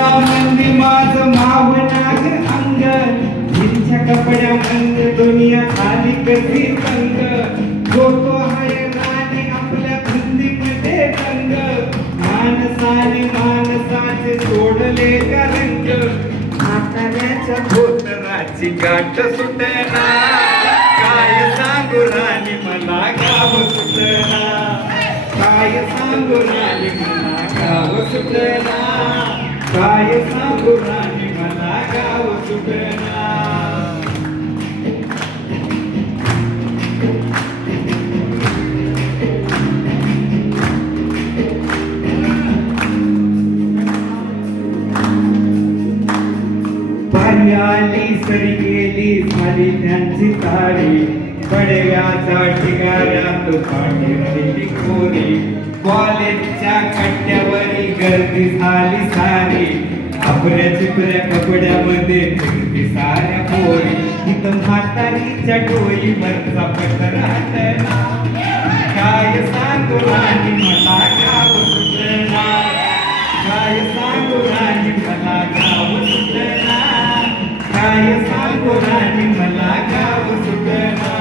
मंदी माझं मावनाग अंग हिंच्या कपड्या अंग दुनिया खाली कधी तंग होतो हाय राणी आपल्या धुंदीमध्ये तंग माणसाने माणसाचे सोडले का रंग म्हाताऱ्याच्या धोतराची गाठ सुटेना काय सांगू राणी मला गाव सुटेना काय सांगू राणी मला गाव सुटेना काय सांगू राणी मला गाव सुटेना पारी आली सरी गेली झाली त्यांची तारी पडव्याचा ढिगाऱ्यात पाठी राहिली कोरी कॉलेजच्या कट्ट्यावरी गर्दी झाली सारी आपल्या चिपऱ्या कपड्यामध्ये फिरती साऱ्या पोरी इथं म्हातारीच्या डोईवरचा पटराट काय सांगू राणी मला गाव सुटना काय सांगू राणी मला गाव सुटना काय सांगू राणी मला गाव सुटना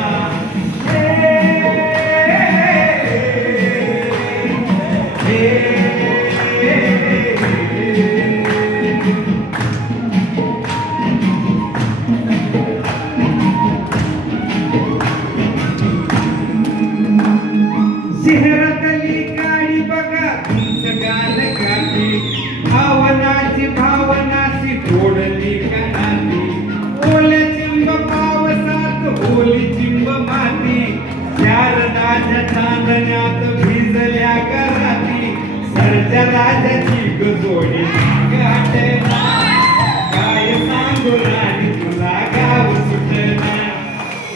शहरातली गाडी बघा तुमचं गाणं गाती भावनाची भावनाची जोडली कणाती ओले चिंब पावसात ओली चिंब माती शारदाच्या चांदण्यात भिजल्या कराती सरच्या राजाची गजोडी गाठना काय सांगू राणी तुला गाव सुटना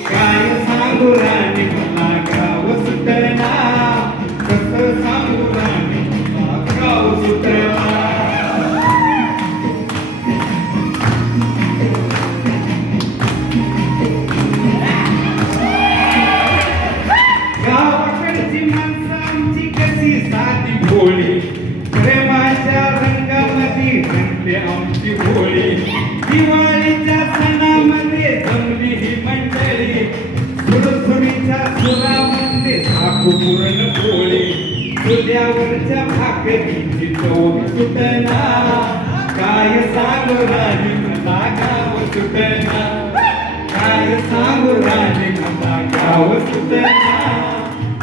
काय सांगू राणी मला गाव सुटना कसं सांगू राणी मला गाव सुटना गावाकडची माणसं आमची कशी साधी भोळी प्रेमाच्या रंगामध्ये रंगते आमची होळी दिवाळीच्या सणामध्ये जमली ही मंडळी सुरसुरीच्या सुरामध्ये झाकू पूर्ण पोळी चुल्यावरच्या भाकरीची चव सुटना काय सांगू राणी मला गाव सुटना काय सांगू राणी मला गाव सुटना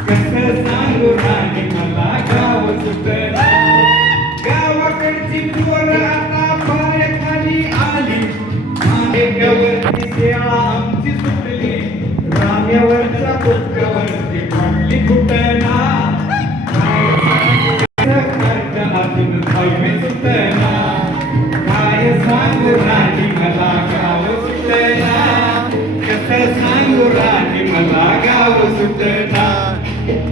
कसं सांगू राणी मला गाव सुटना गावाकडची पोरं आता फार खाली आली माहेगावरची शेळा आमची सुटली राम्यावरच्या कोपऱ्यावरती फाटली फुटना अजून धावी सुटना काय सांगू राणी मला गाव सुटना कसं सांगू राणी मला गाव सुटना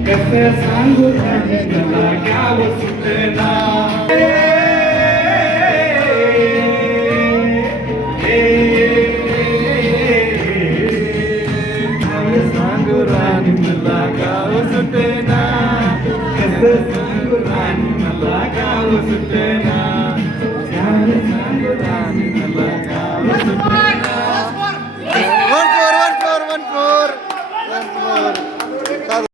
कसं सांगू राणी मला गाव सुटना सांगू राणी मला गाव सुटना कसं सांगू राणी मला गाव सुटना